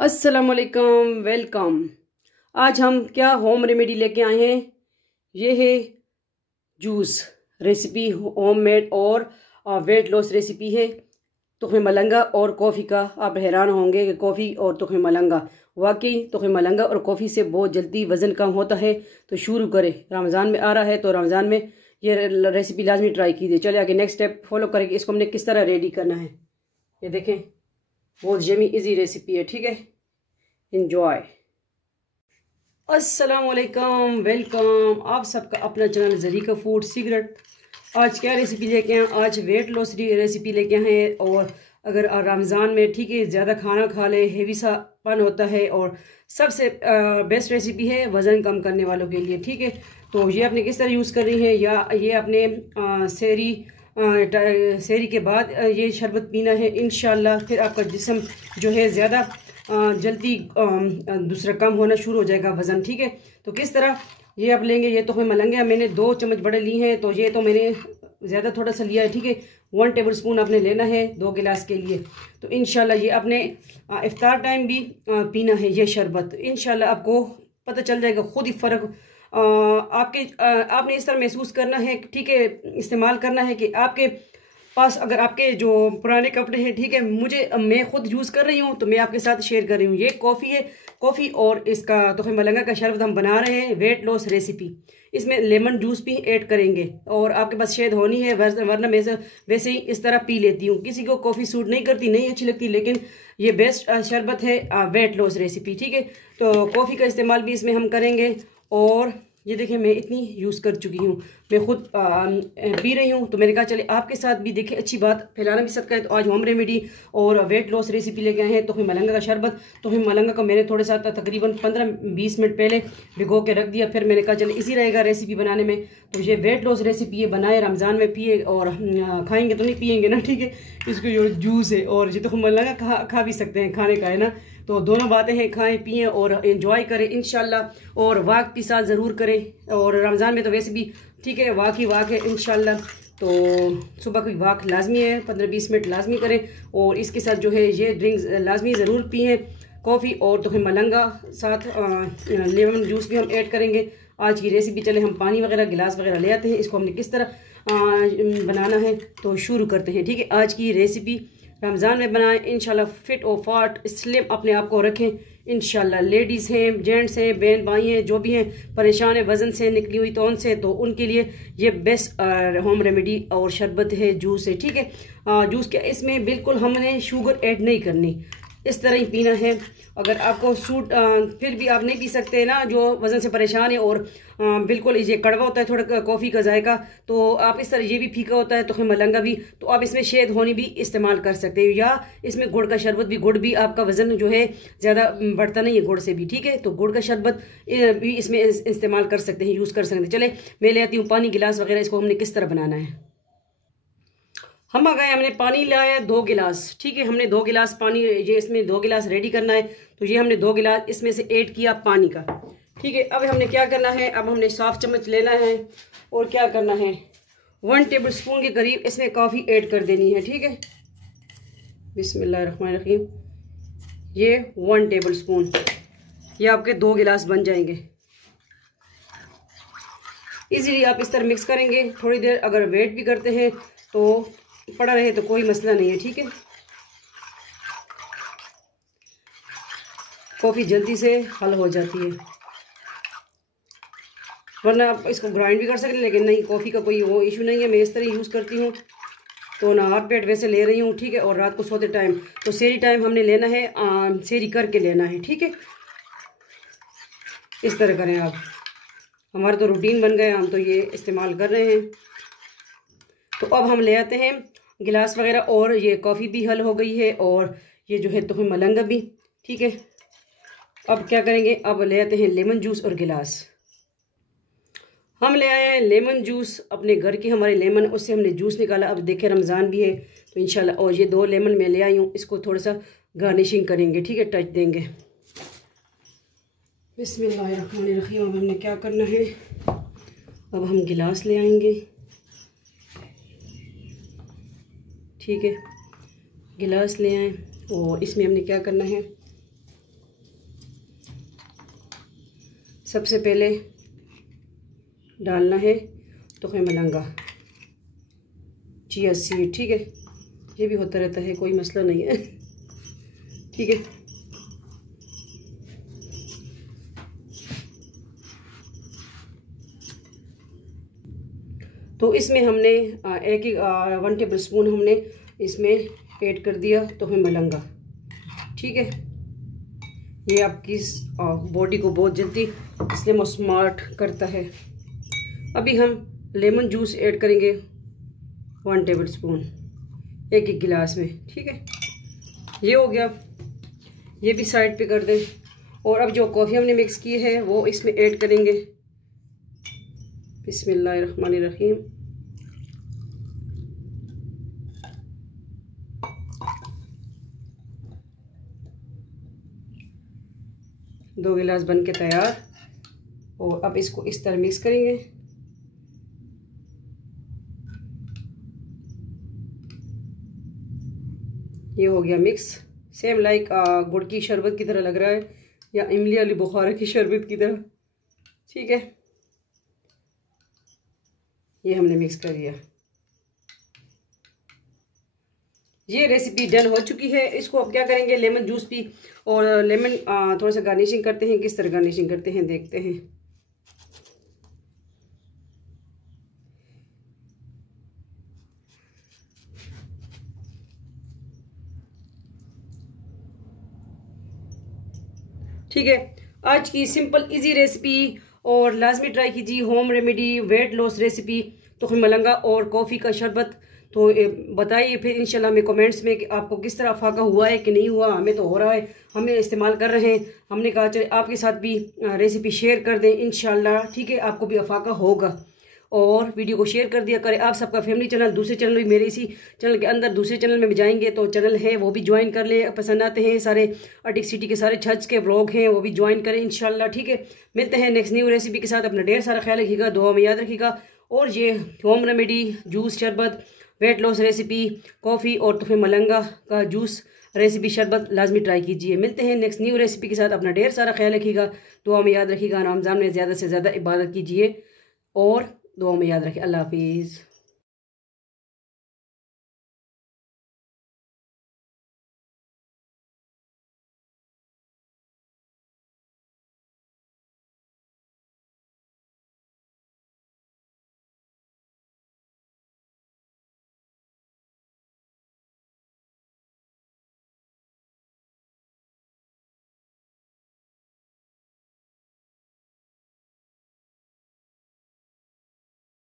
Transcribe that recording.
अस्सलामुअलैकुम, वेलकम। आज हम क्या होम रेमेडी लेके आए हैं। ये है जूस रेसिपी, होममेड और वेट लॉस रेसिपी है। तुख़्म मलंगा और कॉफ़ी का। आप हैरान होंगे कि कॉफ़ी और तुख़्म मलंगा, वाकई तुख़्म मलंगा और कॉफ़ी से बहुत जल्दी वज़न कम होता है। तो शुरू करें, रमज़ान में आ रहा है तो रमज़ान में ये रेसिपी लाजमी ट्राई कीजिए। चले आगे नेक्स्ट स्टेप फॉलो करेंगे। इसको हमने किस तरह रेडी करना है, ये देखें। बहुत यमी इजी रेसिपी है, ठीक है। इंजॉय। अस्सलामुअलैकुम, वेलकम। आप सबका अपना चैनल ज़रीका फूड सिगरेट। आज क्या रेसिपी लेके आए? आज वेट लॉस रेसिपी लेके आए हैं। और अगर रमज़ान में, ठीक है, ज़्यादा खाना खा ले, हेवी सा पन होता है, और सबसे बेस्ट रेसिपी है वज़न कम करने वालों के लिए, ठीक है। तो ये आपने किस तरह यूज़ करनी है, या ये अपने सहरी के बाद ये शरबत पीना है इंशाल्लाह। फिर आपका जिस्म जो है ज़्यादा जल्दी दूसरा कम होना शुरू हो जाएगा वज़न, ठीक है। तो किस तरह ये आप लेंगे, ये तो हमें मलंगे मैंने 2 चम्मच बड़े लिए हैं, तो ये तो मैंने ज़्यादा थोड़ा सा लिया है, ठीक है। 1 टेबल स्पून आपने लेना है 2 गिलास के लिए। तो इंशाल्लाह ये आपने इफ्तार टाइम भी पीना है ये शरबत। इंशाल्लाह आपको पता चल जाएगा खुद ही फ़र्क। आपने इस तरह महसूस करना है, ठीक है, इस्तेमाल करना है कि आपके पास अगर आपके जो पुराने कपड़े हैं, ठीक है, मैं खुद यूज़ कर रही हूँ तो मैं आपके साथ शेयर कर रही हूँ। ये कॉफ़ी है, कॉफ़ी और इसका तुख़्म मलंगा का शरबत हम बना रहे हैं वेट लॉस रेसिपी। इसमें लेमन जूस भी ऐड करेंगे, और आपके पास शहद होनी है, वरना मैं वैसे ही इस तरह पी लेती हूँ। किसी को कॉफ़ी सूट नहीं करती, नहीं अच्छी लगती, लेकिन ये बेस्ट शरबत है वेट लॉस रेसिपी, ठीक है। तो कॉफ़ी का इस्तेमाल भी इसमें हम करेंगे। और ये देखिए मैं इतनी यूज़ कर चुकी हूँ, मैं खुद पी रही हूँ, तो मैंने कहा चले आपके साथ भी देखें। अच्छी बात, फैलाना भी सदका है। तो आज होम रेमेडी और वेट लॉस रेसिपी लेके आए हैं तुख़्म मलंगा का शरबत। तुख़्म मलंगा को मैंने थोड़े साथ तकरीबन 15-20 मिनट पहले भिगो के रख दिया। फिर मैंने कहा चले इसी रहेगा रेसिपी बनाने में। तो ये वेट लॉस रेसिपी ये बनाए, रमज़ान में पिए, और खाएँगे तो नहीं पिएंगे ना, ठीक है। इसको जो जूस है, और ये तुख़्म मलंगा खा भी सकते हैं, खाने का है ना। तो दोनों बातें हैं, खाएं पिएं और एंजॉय करें इंशाल्लाह। और वाक के साथ ज़रूर करें, और रमज़ान में तो वैसे भी, ठीक है, वाक ही वाक है इंशाल्लाह। तो सुबह की वाक लाजमी है, 15-20 मिनट लाजमी करें। और इसके साथ जो है ये ड्रिंक्स लाजमी ज़रूर पिएं, कॉफ़ी और तुख़्म मलंगा, साथ लेमन जूस भी हम ऐड करेंगे आज की रेसिपी। चले हम पानी वगैरह गिलास वगैरह ले आते हैं। इसको हमने किस तरह बनाना है तो शुरू करते हैं, ठीक है। आज की रेसिपी रमज़ान में बनाएं इंशाल्लाह। फिट और फाट स्लिम अपने आप को रखें इंशाल्लाह। लेडीज़ हैं, जेंट्स हैं, बहन भाई हैं, जो भी हैं परेशान है वज़न से, निकली हुई तौन से, तो उनके लिए ये बेस्ट होम रेमेडी और शरबत है, जूस है, ठीक है। जूस क्या, इसमें बिल्कुल हमने शुगर ऐड नहीं करनी, इस तरह ही पीना है। अगर आपको सूट फिर भी आप नहीं पी सकते ना, जो वज़न से परेशान है, और बिल्कुल ये कड़वा होता है थोड़ा कॉफ़ी का जायका, तो आप इस तरह, ये भी फीका होता है तो मलंगा भी, तो आप इसमें शहद होनी भी इस्तेमाल कर सकते हो, या इसमें गुड़ का शरबत भी। गुड़ भी आपका वज़न जो है ज़्यादा बढ़ता नहीं है गुड़ से भी, ठीक है। तो गुड़ का शरबत भी इसमें इस्तेमाल कर सकते हैं, यूज़ कर सकते हैं। चले मैं ले आती हूँ पानी गिलास वगैरह। इसको हमने किस तरह बनाना है, हम आ गए, हमने पानी लाया 2 गिलास, ठीक है। हमने 2 गिलास पानी, ये इसमें 2 गिलास रेडी करना है, तो ये हमने 2 गिलास इसमें से ऐड किया पानी का, ठीक है। अब हमने क्या करना है, अब हमने साफ चम्मच लेना है, और क्या करना है, 1 टेबल स्पून के करीब इसमें कॉफ़ी ऐड कर देनी है, ठीक है। बिस्मिल्लाहिर्रहमानिर्रहीम। ये 1 टेबल स्पून, ये आपके 2 गिलास बन जाएंगे। इजीली आप इस तरह मिक्स करेंगे थोड़ी देर। अगर वेट भी करते हैं तो पड़ा रहे तो कोई मसला नहीं है, ठीक है। कॉफ़ी जल्दी से हल हो जाती है, वरना आप इसको ग्राइंड भी कर सकते हैं, लेकिन नहीं, कॉफ़ी का कोई वो इशू नहीं है। मैं इस तरह यूज़ करती हूँ, तो नहार पेट वैसे ले रही हूँ, ठीक है। और रात को सोते टाइम, तो सेरी टाइम हमने लेना है, सेरी करके लेना है, ठीक है। इस तरह करें आप, हमारा तो रूटीन बन गया, हम तो ये इस्तेमाल कर रहे हैं। तो अब हम ले आते हैं गिलास वगैरह, और ये कॉफ़ी भी हल हो गई है, और ये जो है तुख़्म मलंगा भी, ठीक है। अब क्या करेंगे, अब ले आते हैं लेमन जूस और गिलास। हम ले आए हैं लेमन जूस, अपने घर की हमारे लेमन, उससे हमने जूस निकाला। अब देखें रमज़ान भी है तो इंशाल्लाह, और ये 2 लेमन मैं ले आई हूँ, इसको थोड़ा सा गार्निशिंग करेंगे, ठीक है, टच देंगे। बिस्मिल्लाहिर्रहमानिर्रहीम। अब हमने क्या करना है, अब हम गिलास ले आएंगे, ठीक है। गिलास ले आए, और इसमें हमने क्या करना है, सबसे पहले डालना है तोखे मलंगा, चिया सीड, ठीक है। ये भी होता रहता है, कोई मसला नहीं है, ठीक है। तो इसमें हमने 1 टेबल स्पून हमने इसमें ऐड कर दिया तोखे मलंगा, ठीक है। ये आपकी बॉडी को बहुत जल्दी स्लिम और स्मार्ट करता है। अभी हम लेमन जूस ऐड करेंगे 1 टेबल स्पून, एक गिलास में, ठीक है। ये हो गया, ये भी साइड पे कर दें। और अब जो कॉफ़ी हमने मिक्स की है वो इसमें ऐड करेंगे। बिस्मिल्लाहिर्रहमानिर्रहीम। दो गिलास बन के तैयार। और अब इसको इस तरह मिक्स करेंगे। ये हो गया मिक्स, सेम लाइक गुड़ की शरबत की तरह लग रहा है, या इमली वाली बुखारा की शरबत की तरह, ठीक है। ये हमने मिक्स कर दिया। ये रेसिपी डन हो चुकी है। इसको अब क्या करेंगे, लेमन जूस भी और लेमन थोड़ा सा गार्निशिंग करते हैं। किस तरह गार्निशिंग करते हैं देखते हैं। ठीक है, आज की सिंपल इजी रेसिपी और लाजमी ट्राई कीजिए, home remedy weight loss recipe तोखे मलंगा और कॉफ़ी का शरबत। तो बताइए फिर इंशाल्लाह में कमेंट्स में कि आपको किस तरह अफाका हुआ है कि नहीं हुआ। हमें तो हो रहा है, हमें इस्तेमाल कर रहे हैं। हमने कहा चले आपके साथ भी रेसिपी शेयर कर दें इंशाल्लाह, ठीक है। आपको भी अफाका होगा। और वीडियो को शेयर कर दिया करें। आप सबका फैमिली चैनल, दूसरे चैनल भी, मेरे इसी चैनल के अंदर दूसरे चैनल में भी जाएंगे तो चैनल है वो भी ज्वाइन कर लें। पसंद आते हैं सारे अटिक सिटी के सारे छज के व्लॉग हैं वो भी ज्वाइन करें इंशाल्लाह, ठीक है। मिलते हैं नेक्स्ट न्यू रेसिपी के साथ। अपना ढेर सारा ख्याल रखिएगा, दुआ में याद रखिएगा। और ये होम रेमेडी जूस शरबत, वेट लॉस रेसिपी, कॉफ़ी और तोहफे मलंगा का जूस रेसिपी शरबत लाजमी ट्राई कीजिए। मिलते हैं नेक्स्ट न्यू रेसिपी के साथ। अपना ढेर सारा ख्याल रखिएगा, दुआ में याद रखिएगा। रमज़ान में ज़्यादा से ज़्यादा इबादत कीजिए और दुआ में याद रखिए। अल्लाह हाफिज़।